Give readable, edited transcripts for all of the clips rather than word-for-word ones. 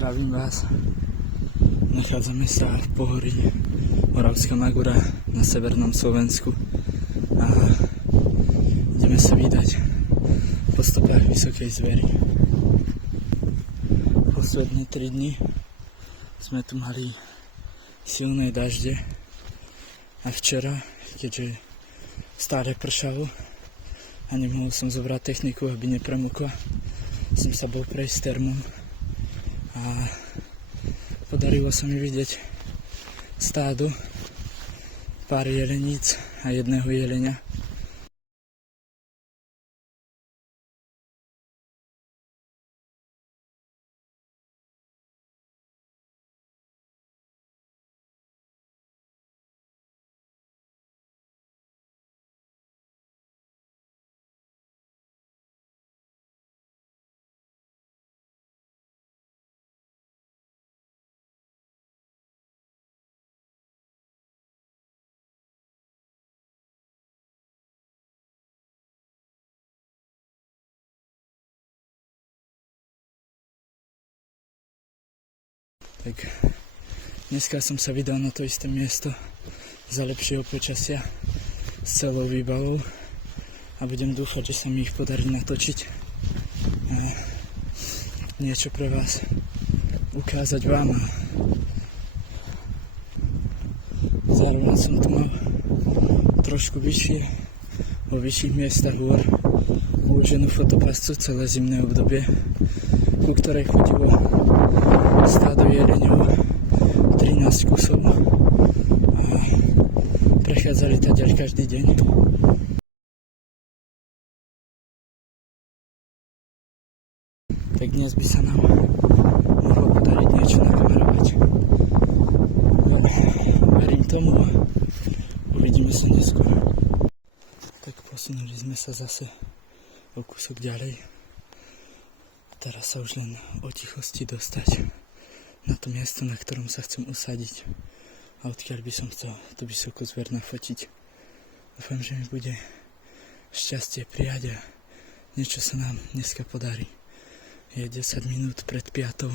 Zdravím vás. Nachádzame sa v pohorí Moravská Magura na severnom Slovensku a ideme sa vydať po stopách vysokej zvery. Posledné 3 dni sme tu mali silné dažde a včera, keďže stále pršalo a nemohol som zobrať techniku, aby nepremokla, som sa bol prejsť termom a podarilo sa mi vidieť stádo, pár jeleníc a jedného jelenia. Tak dneska som sa vydal na to isté miesto za lepšieho počasia s celou výbavou a budem dúfať, že sa mi ich podarí natočiť a niečo pre vás ukázať vám. Zároveň som tu mal trošku vyššie, vo vyšších miestach hôr uloženú fotopascu celé zimné obdobie, ku ktorej chodilo stádo jeleňov 13 kusov a prechádzali taďaľ každý deň. Tak dnes by sa nám mohlo podariť niečo nakamerovať. Verím tomu a uvidíme sa neskôr. Tak posunuli sme sa zase o kúsok ďalej. Teraz sa už len o tichosti dostať na to miesto, na ktorom sa chcem usadiť a odkiaľ by som chcel tú vysokú zver nafotiť. Dúfam, že mi bude šťastie prijať a niečo sa nám dneska podarí. Je 10 minút pred 5.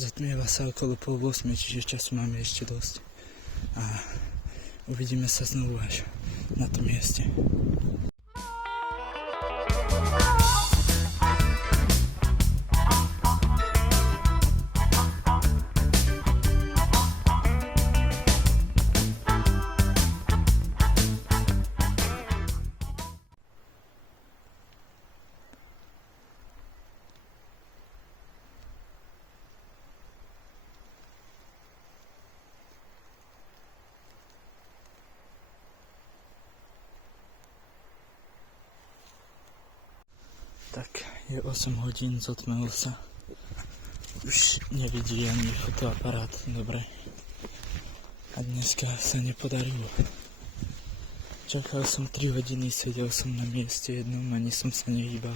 Zatmieva sa okolo 7:30, čiže času máme ešte dosť. A uvidíme sa znovu až na tom mieste. Tak je 8 hodín, zotmelo sa. Už nevidí ani fotoaparát, dobre. A dneska sa nepodarilo. Čakal som 3 hodiny, sedel som na mieste jednom, ani som sa nehýbal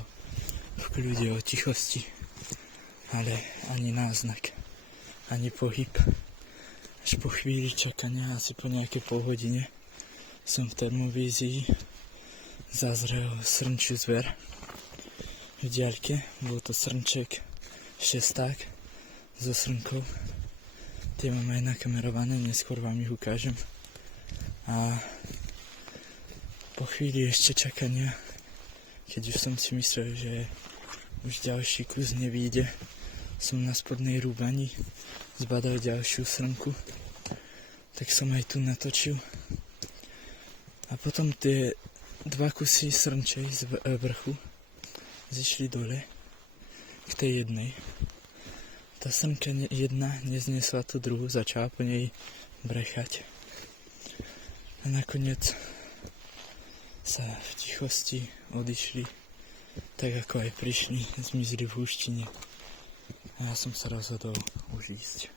v kľude o tichosti. Ale ani náznak, ani pohyb. Až po chvíli čakania, asi po nejaké polhodine, som v termovízii zazrel srnčiu zver. V diaľke, bol to srnček šesták so srnkou. Tie mám aj nakamerované, neskôr vám ich ukážem. A po chvíli ešte čakania, keď už som si myslel, že už ďalší kus nevíde, som na spodnej rúbani zbadal ďalšiu srnku, tak som aj tu natočil. A potom tie 2 kusy srnčej z vrchu zišli dole k tej jednej. Tá srnka jedna neznesla tú druhú, začala po nej brechať. A nakoniec sa v tichosti odišli, tak ako aj prišli, zmizli v húštine. A ja som sa rozhodol už ísť.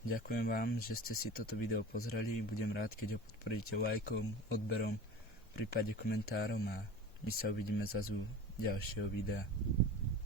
Ďakujem vám, že ste si toto video pozreli. Budem rád, keď ho podporíte lajkom, odberom, v prípade komentárom a my sa uvidíme zase u ďalšieho videa.